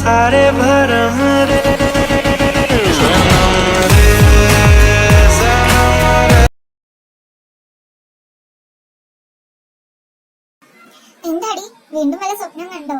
सारे भरम रे എന്താടി വീണ്ടും വല്ല സ്വപ്നം കണ്ടോ?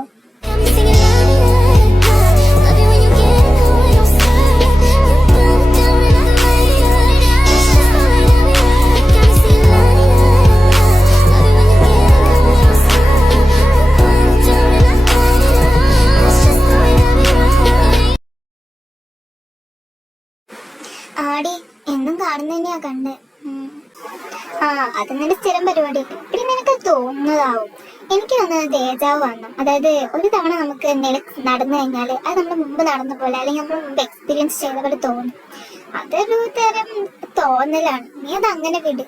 ആടി എന്നും കാണുന്ന തന്നെയാ കണ്ണ്. അത് നിന്റെ സ്ഥിരം പരിപാടി. പിന്നെ നിനക്ക് തോന്നുന്നതാവും. എനിക്ക് തോന്നുന്നത് ദേജാവ് വന്നു. അതായത് ഒരു തവണ നമുക്ക് എന്തെങ്കിലും നടന്നു കഴിഞ്ഞാല് അത് നമ്മൾ മുമ്പ് നടന്ന പോലെ അല്ലെങ്കിൽ നമ്മൾ മുമ്പ് എക്സ്പീരിയൻസ് ചെയ്ത പോലെ തോന്നും. അതൊരു തരം തോന്നലാണ്. നീ അത് അങ്ങനെ വിട്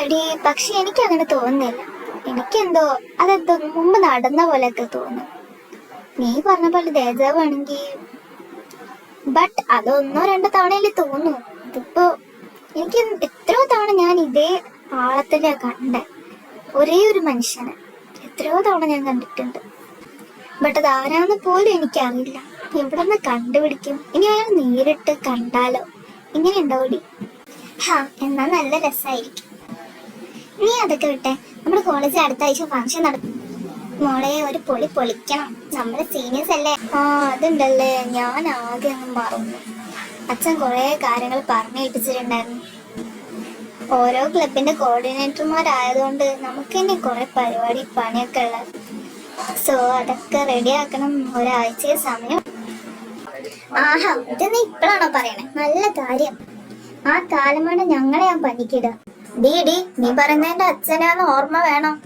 എടി. പക്ഷെ എനിക്ക് അങ്ങനെ തോന്നുന്നില്ല. എനിക്കെന്തോ അതെന്തോ മുമ്പ് നടന്ന പോലെയൊക്കെ തോന്നും. നീ പറഞ്ഞ പോലെ ദേജാവ് ആണെങ്കിൽ ബട്ട് അത് ഒന്നോ രണ്ടോ തവണയല്ലേ തോന്നൂ. ഇതിപ്പോ എനിക്ക് എത്രയോ തവണ ഞാൻ ഇതേ ആളത്തിനെ കണ്ടേ. ഒരേ ഒരു മനുഷ്യനെ എത്രയോ തവണ ഞാൻ കണ്ടിട്ടുണ്ട്. ബട്ട് അത് ആരാന്ന് പോലും എനിക്കറിയില്ല. എവിടെ നിന്ന് കണ്ടുപിടിക്കും? ഇനി അയാൾ നേരിട്ട് കണ്ടാലോ? ഇങ്ങനെ ഉണ്ടാവൂടി. എന്നാ നല്ല രസമായിരിക്കും. നീ അതൊക്കെ വിട്ടെ. നമ്മുടെ കോളേജിൽ അടുത്ത ആഴ്ച ഫംഗ്ഷൻ നടത്തും. മോളെ ഒരു പൊളി പൊളിക്കണം. നമ്മള് സീനിയേഴ്സ് അല്ലേ. അതുണ്ടല്ലേ, ഞാൻ ആകെ ഒന്നും മറന്നു. അച്ഛൻ കുറെ കാര്യങ്ങൾ പറഞ്ഞേൽപ്പിച്ചിട്ടുണ്ടായിരുന്നു. ഓരോ ക്ലബിന്റെ കോർഡിനേറ്റർമാരായതുകൊണ്ട് നമുക്ക് തന്നെ കുറെ പരിപാടി പണിയൊക്കെ ഉള്ളത്. സോ അതൊക്കെ റെഡി ആക്കണം. ഒരാഴ്ചയെ സമയം. ഇത് നീ ഇപ്പോഴാണോ പറയണേ? നല്ല കാര്യം. ആ കാലമാണ് ഞങ്ങളെ ഞാൻ പനിക്കിടുക. ഡീ നീ പറയുന്നതിന്റെ അച്ഛനാന്ന് ഓർമ്മ വേണം.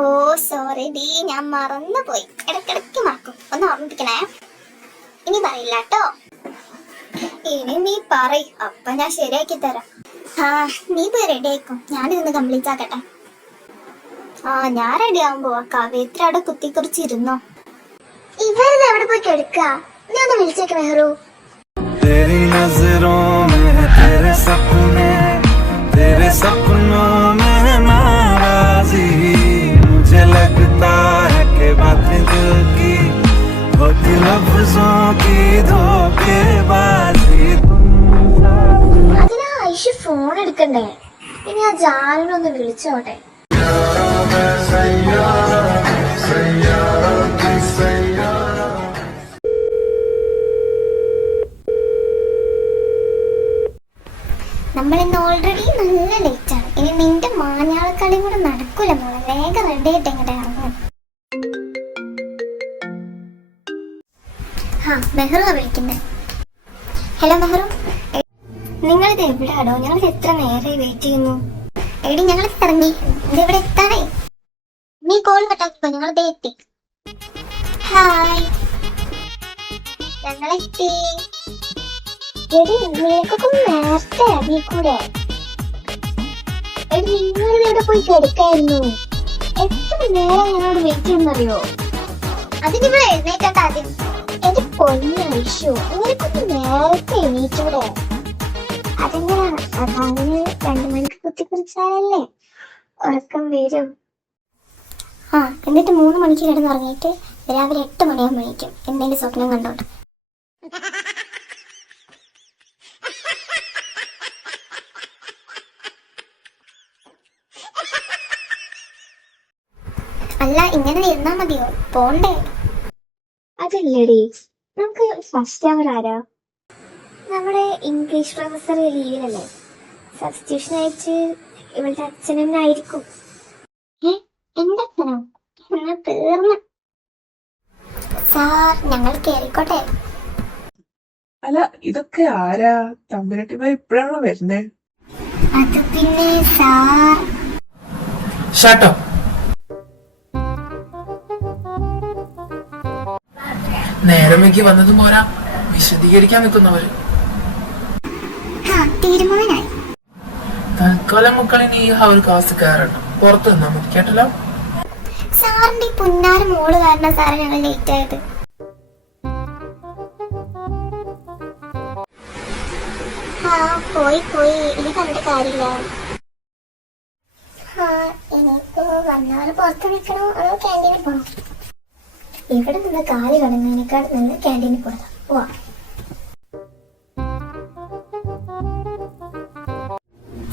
ഓ സോറി ഡീ, ഞാൻ മറന്നുപോയി. ഇടക്കിടക്ക് മറക്കും. ഒന്ന് ഓർമ്മിപ്പിക്കണേ. ഇനി പറയില്ല കേട്ടോ. ഇനി നീ പറയ്, അപ്പൊ ഞാൻ ശരിയാക്കി തരാം. നീ പോയി റെഡി ആയിക്കോ. ഞാനിതൊന്ന് കംപ്ലീറ്റ് ആക്കട്ടെ. ഞാൻ റെഡി ആവുമ്പോ കവിയത്ര അവിടെ കുത്തിക്കുറിച്ചിരുന്നോ. ഇവരിത് എവിടെ പോയി കിടക്കുക? നീ ഒന്ന് വിളിച്ചേക്ക് മെഹ്റു. मुझे लगता है कि बातें दिल की होती लफ्जों की धोखेबाजी. അതിനാ ഐഷ ഫോൺ എടുക്കണ്ടേ? ഇനി ആ ജാലിനൊന്ന് വിളിച്ചോട്ടെ. നമ്മളിന്ന് ഓൾറെഡി നല്ല ലേറ്റ് ആണ്. ഇനി നിന്റെ മാഞ്ഞാളക്കളി കൂടെ നടക്കൂല മോളെ. വേഗം റെഡി ആയിട്ട് എങ്ങോട്ട് ഇറങ്ങാൻ. മെഹ്റു വിളിക്കുന്നേ. ഹലോ മെഹ്റു, നിങ്ങളിത് എവിടെയാണോ? ഞങ്ങൾ എത്ര നേരമായി വെയിറ്റ് ചെയ്യുന്നു. എടി ഞങ്ങൾ ഇറങ്ങി. ഇതെവിടെ എത്താനേ? നീ കോൾ കട്ടാക്കിക്കോ. ഞങ്ങളിത് എത്തി. ഹായ്, ഞങ്ങളെത്തി. എടി നിനക്കൊക്കെ നേരത്തെ അറിയിക്കൂടെ? എടി നിങ്ങളിവിടെ പോയി കിടക്കായിരുന്നു. എത്ര നേരം ഞങ്ങളോട് വെയിറ്റ് ചെയ്യുന്നറിയോ? അതിന് ഇവിടെ എഴുന്നേക്കണ്ട ആദ്യം. എന്റെ പൊന്നു ഐഷു, നിനക്കൊന്ന് നേരത്തെ എണീറ്റൂടെ? അതെങ്ങനെയാണ്? അതങ്ങനെ 2 മണിക്ക് കുത്തിക്കുറിച്ചാലല്ലേ ഉറക്കം വരും. എന്നിട്ട് 3 മണിക്ക് കിടന്നുറങ്ങിയിട്ട് രാവിലെ 8 മണിയാകുമ്പോൾ എണീക്കും. എന്തെങ്കിലും സ്വപ്നം കണ്ടോട്ടെ. അല്ല, ഇങ്ങനെ ഇരുന്നാ മതിയോ? പോണ്ടേ? അതല്ലടി, നമുക്ക് ഫസ്റ്റ് അവർ ആരാ? നമ്മുടെ ഇംഗ്ലീഷ് പ്രൊഫസർ ലീവിലല്ലേ? സബ്സ്റ്റിറ്റ്യൂഷൻ അയച്ച് ഇവളുടെ അച്ഛൻ തന്നെ ആയിരിക്കും. എന്റെ അച്ഛനോ? ഞങ്ങൾ തീർന്നു സാർ. ഞങ്ങൾ കേറിക്കോട്ടെ. അല്ല, ഇതൊക്കെ ആരാ? തമ്പുരാട്ടിമാർ ഇപ്പഴാണോ വരുന്നേ? അത് പിന്നെ സാർ. Shut up. നേരമേക്ക് വന്നതും പോരാ, വിശദീകരിക്കാൻ നിൽക്കുന്നവര്. തീരുമാനായി. തൽക്കാലം മക്കളിനി ഈ ഹവർ കാസ് കയറണം. പുറത്ത് നിന്നാ മതി, കേട്ടല്ലോ. സാറിന്റെ പുന്നാര മോള് കാരണം സാറ് ഞങ്ങൾ ലേറ്റ് ആയത്. പോയി ഇനി കണ്ടിട്ട് കാര്യമില്ല. ഇനിയിപ്പോ വന്നവര് പുറത്ത് നിൽക്കണോ അതോ ക്യാൻറ്റീനിൽ പോണോ? ഇവിടെ നിന്ന് കാല് കടന്നതിനേക്കാൾ നിന്ന് ക്യാൻറ്റീനിൽ പോകാം. പോവാം.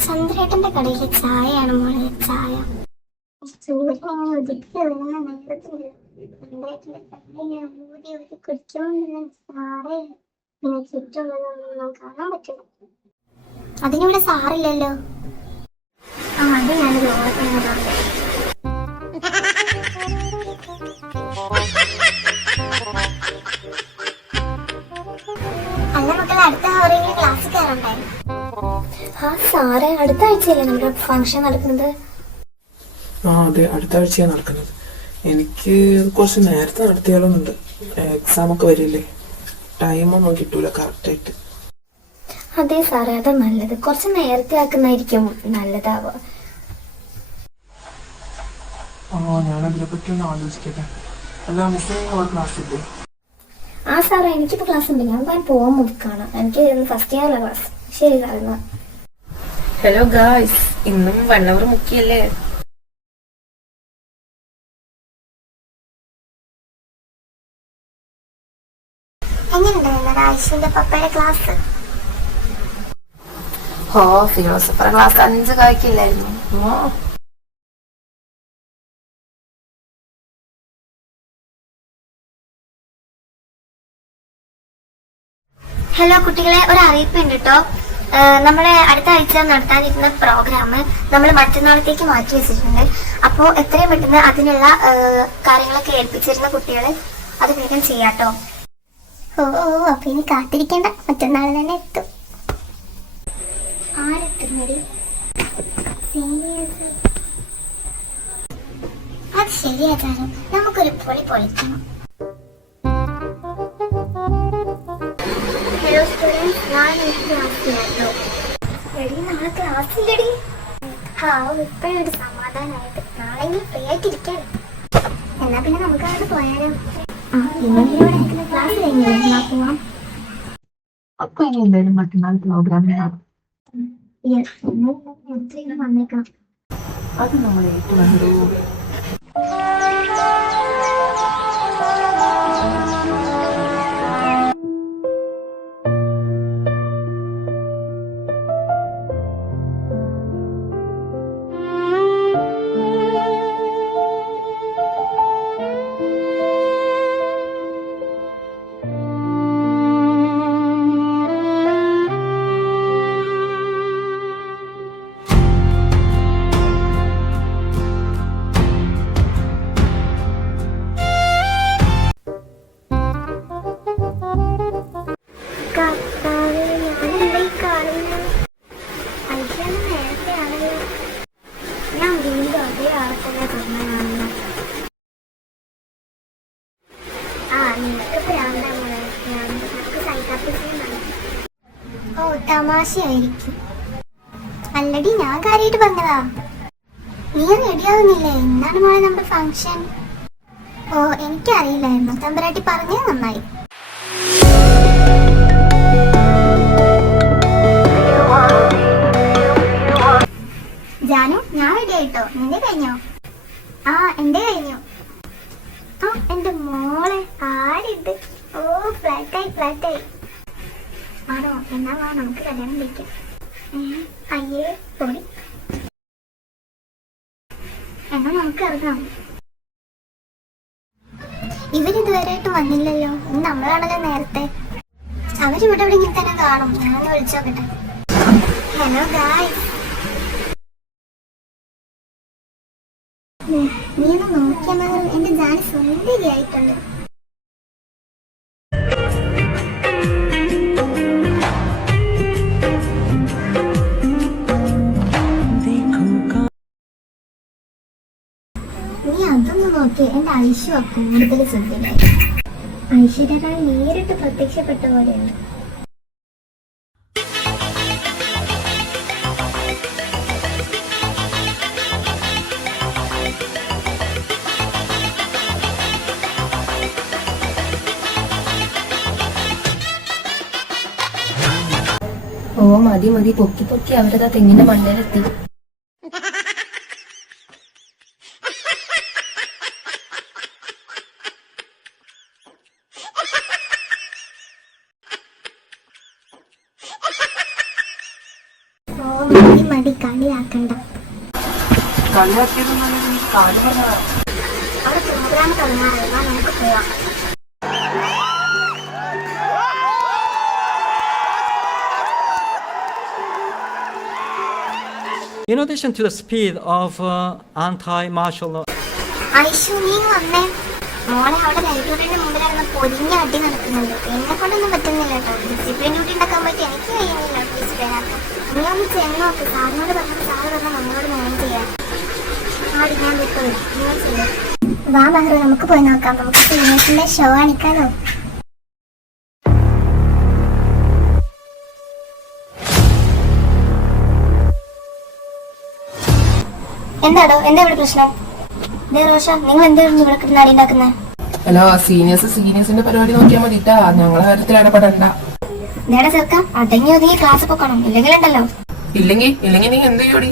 ചന്ദ്രേട്ടന്റെ കടയിലെ ചായയാണ് മോളെ, ചായ. സൂര്യൻ ഇങ്ങനെ ഉദിച്ച് വരുന്ന നേരത്തിൽ ചന്ദ്രേട്ടന്റെ കടയിലെ ഊതി ഊതി കുടിച്ചുകൊണ്ടിരുന്ന ചായ ഇങ്ങനെ ചുറ്റുമുള്ളതൊന്നും കാണാൻ പറ്റില്ല. അതിനിവിടെ സാറില്ലല്ലോ. അത് ഞാനൊരു ഓർമ്മ പറഞ്ഞു. അല്ല മക്കളെ, അടുത്ത ഹവറിൽ ക്ലാസ് കയറണ്ടായിരുന്നു. ആ സാറേ, അടുത്ത ആഴ്ചയല്ലേ നമ്മുടെ ഫംഗ്ഷൻ നടക്കുന്നത്? ആ അതെ, അടുത്ത ആഴ്ചയാണ് നടക്കുന്നത്. എനിക്ക് കുറച്ച് നേരത്തെ നടത്തിയാലോന്നുണ്ട്. എക്സാം ഒക്കെ വരില്ലേ, ടൈമൊന്നും കിട്ടൂല കറക്റ്റായിട്ട്. അതെ സാറേ, അതാ നല്ലത്. കുറച്ച് നേരത്തെ ആക്കുന്നതായിരിക്കും നല്ലതാവുക. ഞാനതിനെ പറ്റി ഒന്ന് ആലോചിക്കട്ടെ. അല്ല മിസ്, ക്ലാസ് ഇല്ലേ? ആ സാറേ, എനിക്കിപ്പോൾ ക്ലാസ് ഉണ്ട്. ഞാൻ പോകാൻ മുക്കാണ്. എനിക്ക് ഫസ്റ്റ് ഇയറിലെ ക്ലാസ്. ശരി സാറേ. ഹലോ ഗായ്സ്, ഇന്നും 1 hour മുക്കിയല്ലേ? എങ്ങനെയുണ്ടായിരുന്നു ആയിഷയുടെ പപ്പയുടെ ക്ലാസ്? ഹോ, ഫിലോസഫർ ക്ലാസ് 5 കായ്ക്കില്ലായിരുന്നു. ഹലോ കുട്ടികളെ, ഒരു അറിയിപ്പുണ്ട് കേട്ടോ. നമ്മളെ അടുത്ത ആഴ്ച നടത്താനിരുന്ന പ്രോഗ്രാം നമ്മൾ മറ്റന്നാളത്തേക്ക് മാറ്റി വെച്ചിട്ടുണ്ട്. അപ്പോൾ എത്രയും പെട്ടെന്ന് അതിനുള്ള കാര്യങ്ങളൊക്കെ ഏൽപ്പിച്ചിരുന്ന കുട്ടികൾ അത് വേഗം ചെയ്യാട്ടോ. ഓ അപ്പൊ ഇനി കാത്തിരിക്കേണ്ട, മറ്റന്നാൾ തന്നെ എത്തും. ആരെത്തുന്നടി? അത് ശരിയാച്ചാലും നമുക്കൊരു പൊളി പൊളിക്കണം. ഹലോ സ്റ്റുഡൻസ്, നാളെ ക്ലാസ്സിലാട്ടോ. എടി, നാളെ ക്ലാസ്സില്ലടി. ഇപ്പോഴൊരു സമാധാനമായിട്ട് നാളെങ്കിലും ഫ്രീ ആയിട്ടിരിക്കാൻ. എന്നാ പിന്നെ നമുക്ക് അവിടെ പോയാലോ? ക്ലാസ് കഴിഞ്ഞാ പോവാം. അപ്പൊ ഇനി എന്തായാലും മറ്റന്നാൾ പ്രോഗ്രാമിനാണ്. വന്നേക്കാം. അത് നമ്മൾ ഏറ്റുകണ്ടു. ഓ, തമാശയായിരിക്കും. അല്ലടി, ഞാൻ കാര്യമായിട്ട് പറഞ്ഞതാ. നീ റെഡിയാവുന്നില്ലേ? എന്താണ് മോളെ നമ്മുടെ ഫംഗ്ഷൻ? ഓ, എനിക്കറിയില്ലായിരുന്നു. തമ്പുരാട്ടി പറഞ്ഞത് നന്നായി. ജാനു, ഞാൻ റെഡി ആയിട്ടോ. നിന്റെ കഴിഞ്ഞോ? ആ, എന്റെ കഴിഞ്ഞു. ആ, എന്റെ മോളെ ആരിട്ട്. ഓ, ഫ്ലാറ്റായി. ആണോ? എന്നാ വാ, നമുക്ക് കല്യാണം കഴിക്കാം. അയ്യേ പോയി. എന്നാ നമുക്ക് ഇറങ്ങാം. ഇവരിതുവരെയായിട്ട് വന്നില്ലല്ലോ. ഇന്ന് നമ്മളാണല്ലോ നേരത്തെ. അവരിവിടെ എവിടെയെങ്കിലും തന്നെ കാണും. ഞാനൊന്ന് വിളിച്ചോക്കട്ടെ. ഹലോ ഗായ്സ്, നീ ഒന്ന് നോക്കിയാൽ എന്റെ ജാനി സുന്ദരിയായിട്ടുണ്ട്. നീ അതൊന്ന് നോക്കി. എന്റെ ഐശ്വ കൂടുതൽ സുന്ദരിയായി. ഐശ്വര്യക്കാൾ നേരിട്ട് പ്രത്യക്ഷപ്പെട്ട പോലെയുണ്ട്. ഓ മതി മതി, പൊക്കി പൊക്കി അവരതാ തെങ്ങിന്റെ മണ്ടയിലെത്തി. മതി മതി കളിയാക്കണ്ട. കളിയാക്കിയത് നല്ലത് കാര്യം പറഞ്ഞതാ. അവിടെ പ്രോഗ്രാം തുടങ്ങാറില്ല, നമുക്ക് പോവാം. In addition to the speed of anti-martial law, Aishu നീ വന്നേ. മോളെ അവിടെ ലൈബ്രറിയുടെ മുമ്പിലായിരുന്നു പൊരിഞ്ഞ അടി നടക്കുന്നുണ്ട്. എന്നെ കൊണ്ടൊന്നും പറ്റുന്നില്ല കേട്ടോ. ഡിസിപ്ലിൻ ഡ്യൂട്ടി ഉണ്ടാക്കാൻ പറ്റി എനിക്ക് കഴിയുന്നില്ല ഡിസിപ്ലിൻ ആക്കാൻ. നീ ഒന്ന് ചെന്ന് നോക്ക്. സാറിനോട് പറഞ്ഞാൽ സാറ് പറഞ്ഞാൽ നമ്മളോട് മാനേജ് ചെയ്യാൻ. ആടി ഞാൻ വിട്ടു നിങ്ങൾ ചെയ്യാം. വാ മെഹ്റു, നമുക്ക് പോയി നോക്കാം. നമുക്ക് സീനിയേഴ്സിന്റെ ഷോ കാണിക്കാലോ. എന്താടോ, എന്താ ഇവിടെ പ്രശ്നം? റോഷ, നിങ്ങൾ എന്തായിരുന്നു ഇവിടെ കിടന്ന് അടി ഉണ്ടാക്കുന്നത്? ഹലോ, സീനിയേഴ്സിന്റെ പരിപാടി നോക്കിയാൽ മതിട്ടാ, ഞങ്ങളെ കാര്യത്തിൽ ഇടപെടണ്ട. നേടെ ചേർക്കാം, അടങ്ങി ഒതുങ്ങി ക്ലാസ് പൊക്കണം, ഇല്ലെങ്കിലുണ്ടല്ലോ. ഇല്ലെങ്കിൽ നീ എന്ത് ചെയ്യോടി?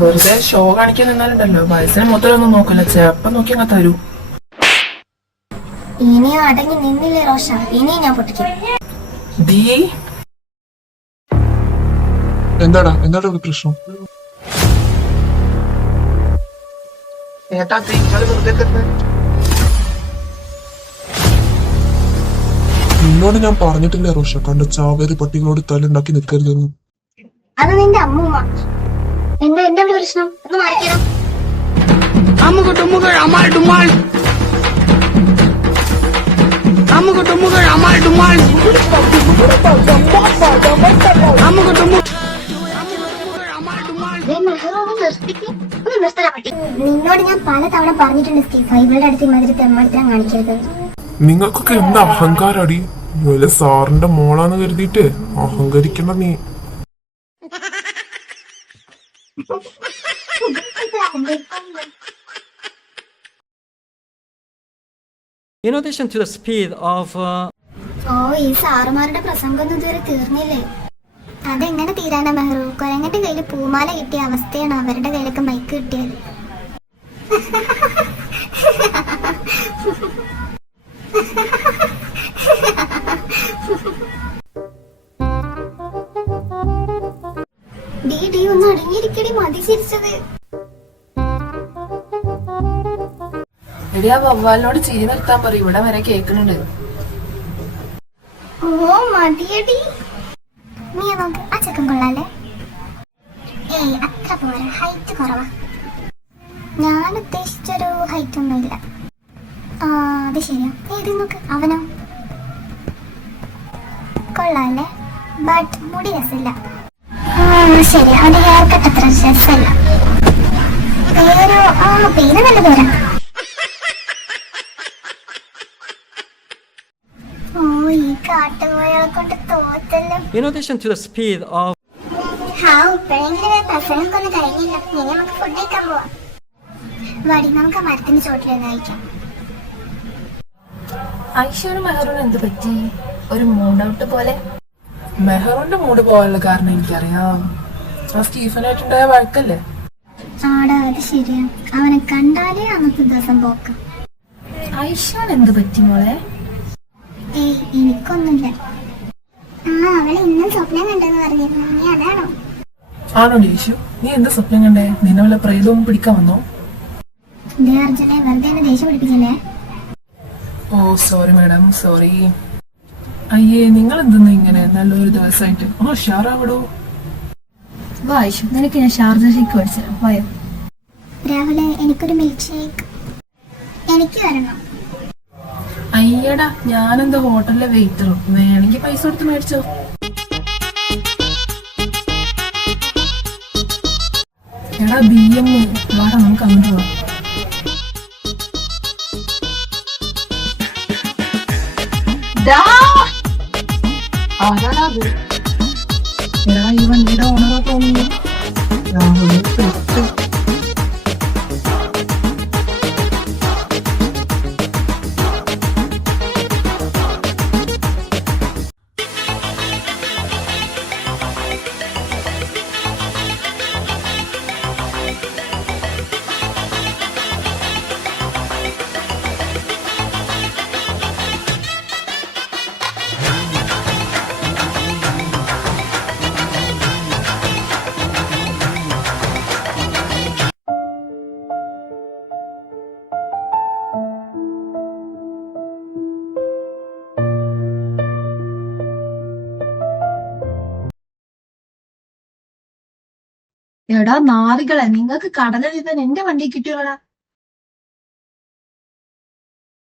വെറുതെ ഷോ കാണിക്കാൻ നിന്നാലുണ്ടല്ലോ, വയസ്സിന് മൊത്തമൊന്നും നോക്കല്ല, ചേപ്പം നോക്കി അങ്ങ് തരൂ. ഇനിയും അടങ്ങി നിന്നില്ലേ റോഷ, ഇനിയും ഞാൻ പൊട്ടിക്കും. എന്താടാ പ്രശ്നം? ഏട്ടാ നിങ്ങൾ വെറുതെ തന്നെ. നിന്നോട് ഞാൻ പറഞ്ഞിട്ടില്ലേ റോഷ, കണ്ട ചാവേറി പട്ടികളോട് തല്ലുണ്ടാക്കി നിൽക്കരുതെന്ന്. അത് നിന്റെ അമ്മൂമ്മ. എന്താ പ്രശ്നം? ഒന്ന് മാറിക്കണം. നിന്നോട് ഞാൻ പലതവണ പറഞ്ഞിട്ടുണ്ട് സ്റ്റീഫ, ഇവളുടെ അടുത്ത് ഇമാതിരി തെമ്മടുത്താൻ കാണിക്കരുത്. നിങ്ങൾക്കൊക്കെ എന്താ അഹങ്കാരടി? വല്ല സാറിന്റെ മോളാന്ന് കരുതിയിട്ട് അഹങ്കരിക്കണ്ട നീ. in addition to the speed of ഈ സാറുമാരുടെ പ്രസംഗം ഇതുവരെ തീർന്നില്ലേ? അതെങ്ങനെ തീരാനാ മെഹ്റു? കൊരങ്ങന്റെ കയ്യിൽ പൂമാല കിട്ടിയ അവസ്ഥയാണ് അവരുടെ കയ്യിലൊക്കെ മൈക്ക് കിട്ടിയത്. ഡി ഒന്ന് അടങ്ങിയിരിക്കടി, മതി ചിരിച്ചത്. എടി, ആ വവ്വാലിനോട് ചിരി നിർത്താൻ പറയും, ഇവിടെ വരെ കേൾക്കുന്നുണ്ട്. ഓ മതിയടി. നീ നോക്ക്, ആ ചെക്കൻ കൊള്ളാല്ലേ? ഏയ് അത്ര പോരാ, ഹൈറ്റ് കുറവാ. ഞാൻ ഉദ്ദേശിച്ചൊരു ഹൈറ്റ് ഒന്നുമില്ല. അത് ശരിയാ. ഏത് നോക്ക്, അവനോ കൊള്ളാല്ലേ? ബട്ട് മുടി രസമില്ല. ശരി, അവന്റെ ഹെയർ കട്ട് അത്ര രസമല്ല. പേര് നല്ല പേരാ. ഈ കാട്ടുപോയാളെ കൊണ്ട് തോറ്റല്ലോ. in addition to the speed of ഇപ്പോഴെങ്കിലും പ്രസംഗമൊക്കെ ഒന്ന് കഴിഞ്ഞില്ല. ഇനി നമുക്ക് ഫുഡ് കഴിക്കാൻ പോവാം. വടി, നമുക്ക് മരത്തിന്റെ ചോട്ടിലിരുന്ന് കഴിക്കാം. ഐശ്വര്യ മെഹറൂന് എന്ത് പറ്റി? ഒരു മൂഡ് ഔട്ട് പോലെ. മെഹറിന്റെ മൂഡ് പോകാനുള്ള കാരണം എനിക്കറിയാം. ആ സ്റ്റീഫനായിട്ടുണ്ടായ വഴക്കല്ലേ? ആടാ, അത് ശരിയാ. അവനെ കണ്ടാലേ അന്നത്തെ ദിവസം പോക്കാം. ഐശ്വര്യ എന്ത് പറ്റി മോളെ? ഏയ് എനിക്കൊന്നുമില്ല. അവളെ ഇന്നും സ്വപ്നം കണ്ടെന്ന് പറഞ്ഞിരുന്നു. നീ അതാണോ? ആണോ യേശു? നീ എന്താ സ്വപ്നം കണ്ടേ? നിന്നെ വല്ല പ്രേതവും പിടിക്കാൻ വന്നോ? അർജുനെ വെറുതെ എന്നെ ദേഷ്യം പിടിപ്പിക്കല്ലേ. ഓ സോറി മാഡം, സോറി. അയ്യേ, നിങ്ങൾ എന്തെന്ന് ഇങ്ങനെ നല്ലൊരു ദിവസമായിട്ട്? ഷാറാവിടോ. വാ ഐശു, നിനക്ക് ഞാൻ ഷാർജ ഷേക്ക് മേടിച്ചുതരാം, വായോ. രാഹുലെ, എനിക്കൊരു മിൽക്ക് ഷേക്ക്. എനിക്ക് വരണം. അയ്യടാ, ഞാനെന്താ ഹോട്ടലിലെ വെയിറ്ററോ? വേണമെങ്കിൽ പൈസ കൊടുത്ത് മേടിച്ചോ. എടാ BM, വാടാ നമുക്ക് അങ്ങോട്ട് പോവാം. ആരാടാ അത്? എടാ, ഈ വണ്ടിയുടെ ഓണറാ തോന്നുന്നു. രാഹുലിനെ പെട്ട്. എടാ നാറികളെ, നിങ്ങൾക്ക് കടലിൽ നിന്ന് എന്റെ വണ്ടി കിട്ടിയോടാ.